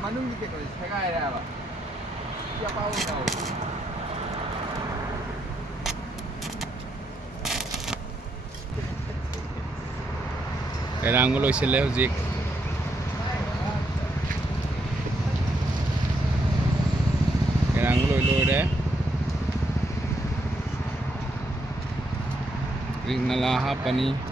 Manung gitu kalau saya kaya apa? Siapa tahu? Kailangan mo lang sila Zik. Kailangan mo lo deh. Ring nalaha pa ni